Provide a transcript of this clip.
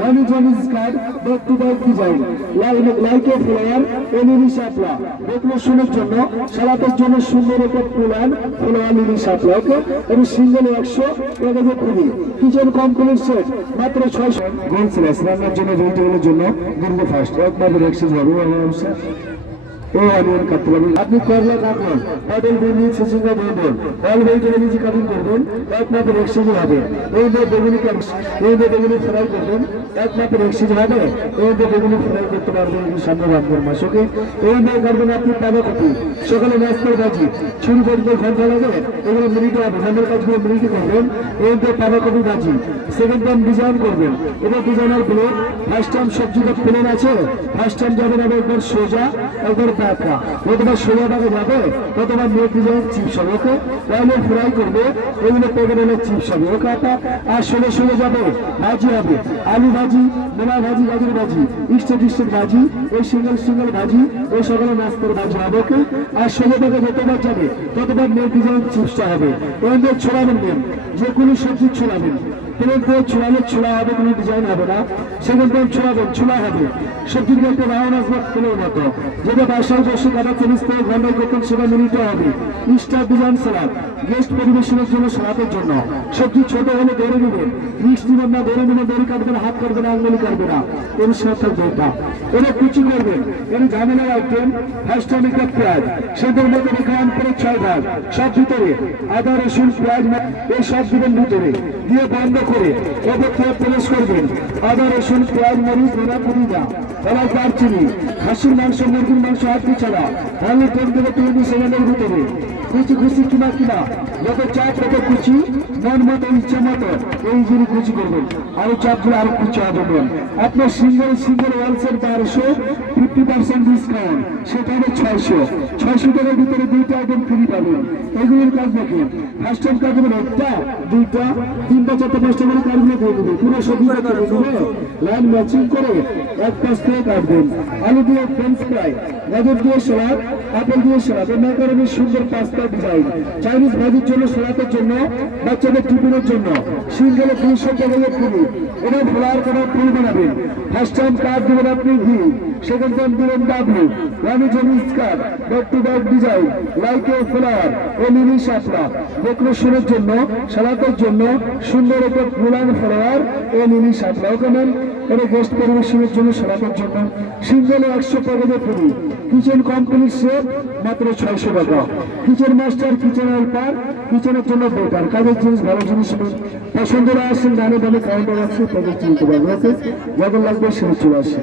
রানী জমি skirt back to back design লাইকে flower lily শাপলা ডেকোরেশনের জন্য সালাতের জন্য সুন্দর একটা ফ্লাওয়ার লিলি শাপলা ওকে এবং সিঙ্গেল 100 টাকা খুবই কিচেন কমপ্লিট সেট মাত্র 600 গোলসলেস রান্নার জন্য ভেজিটেবলের জন্য দুর্গ ফার্স্ট একবার এক্সচেঞ্জ হবে ও আনিয়ন কাটতে পারবেন আপনি করলা কাটলেন পটল বেগুনি চিচিঙ্গা বেগুন অল ভেজিটেবল কাটিং করবেন একমাত্র এক্সচেঞ্জ হবে এই যে বেগুনি এই যে বেগুনি ফ্রাই করবেন একমাত্র এক্সচেঞ্জ হবে এই যে বেগুনি ফ্রাই করতে পারবেন সামনে রাখবেন মাসকে এই যে করবেন আপনি পাতাকপি সকালে নাস্তার ভাজি ছুরি করতে ঘন্টা লাগে এগুলো মিনিটে হবে ঘন্টার কাজগুলো মিনিটে করবেন এই যে পাতাকপি ভাজি সেকেন্ড টাইম ডিজাইন করবেন এটা ডিজাইনার প্লেট ফার্স্ট টাইম সবজিটা প্লেন আছে ফার্স্ট টাইম যাবেন একবার সোজা একবার টাকা কতবার 16 টাকা যাবে কতবার নেট ডিজাইন চিপস হবে ওকে তাহলে ফ্রাই করবে এগুলো প্যাকেটের চিপস হবে ওকে আর 16 যাবে ভাজি হবে আলু ভাজি মোলা ভাজি গাজর ভাজি স্টেট ভাজি ওই সিঙ্গেল ভাজি ওই সকালে নাস্তার ভাজি হবে ওকে আর 16 টাকা যতবার যাবে ততবার নেট ডিজাইন চিপসটা হবে ওই ছোড়াবেন যে কোনো সবজি ছোড়াবেন প্লেট দিয়ে ছোড়ালে ছোড়া হবে কোনো ডিজাইন হবে না সেখান থেকে ছোড়াবেন ছোড়া হবে সবজির একটা রাউন্ড আসবে ফুলের মতো যেটা বাসায় বসে কাটা 30 থেকে ঘন্টায় করতেন সেটা মিনিটে হবে স্টার ডিজাইন সালাদ গেস্ট পরিবেশনের জন্য সালাদের জন্য সবজি ছোট হলে ধরে নেবেন মিষ্টি না ধরে নেবেন দড়ি কাটবেন হাত কাটবে না আঙ্গুলি কাটবে না এর সাথে এটা এটা কুচি করবেন এর ঝামেলা রাখবেন ফার্স্ট টাইম একটা পেঁয়াজ সেটার মধ্যে রেখান করে 6 ভাগ সব ভিতরে আদা রসুন পেঁয়াজ এই সব দিবেন ভিতরে দিয়ে বন্ধ করে ওদের থেকে পেলেস করবেন আদা রসুন পেঁয়াজ মরিচ ধনা পুদিনা এলাচ দারচিনি খাসির মাংস মুরগির মাংস হাতি ছাড়া তাহলে 10 থেকে 20 সেকেন্ডের ভিতরে কুচি কিনা যত চাপ তত কুচি মন মতো ইচ্ছা মতো এই জিনিস কুচি করবেন আরো চাপ দিয়ে আরো কুচি হবে আপনার সিঙ্গেল ওয়ালসের 50% ডিসকাউন্ট সেটা হবে 600 টাকার ভিতরে 2টা আইটেম ফ্রি পাবেন এগুলোর কাজ দেখেন ফার্স্ট টাইম কাজ করবেন 1টা 2টা 3টা 4টা 5টা করে কাজগুলো দিয়ে দেবেন পুরো সবজিটা কাটবে লাইন ম্যাচিং করে এক পাশ থেকে কাটবেন আলু দিয়ে ফ্রেঞ্চ ফ্রাই গাজর দিয়ে সালাদ আপেল দিয়ে সালাদ এর কারণে সুন্দর পাস্তা ডিজাইন চাইনিজ ভাজির জন্য সালাদের জন্য বাচ্চাদের টিফিনের জন্য সিঙ্গেলে 200 টাকা ফ্রি এটা ফ্লাওয়ার করা ফুল বানাবেন ফার্স্ট টাইম কার্ড দেবেন আপনি ভি সেকেন্ড টাইম দেবেন ডাব্লিউ রানী জমি skirt back to back design লাইকে ফ্লাওয়ার ও লিলি শাপলা ডেকোরেশনের জন্য সালাদের জন্য সুন্দর একটা ফুলান ফ্লাওয়ার ও লিলি শাপলা ওখানে এটা গেস্ট পরিবেশনের জন্য সালাদের জন্য সিঙ্গেলে 100 টাকা ফ্রি কিচেন কমপ্লিট সেট মাত্র 600 টাকা কিচেন মাস্টার কিচেন হেল্পার কিচেনের জন্য বেটার কাজের জিনিস ভালো জিনিস পছন্দ আসেন দামে কাউন্টার আছে তাদের চিনতে পারবে ওকে যখন লাগবে সেটা চলে আসে।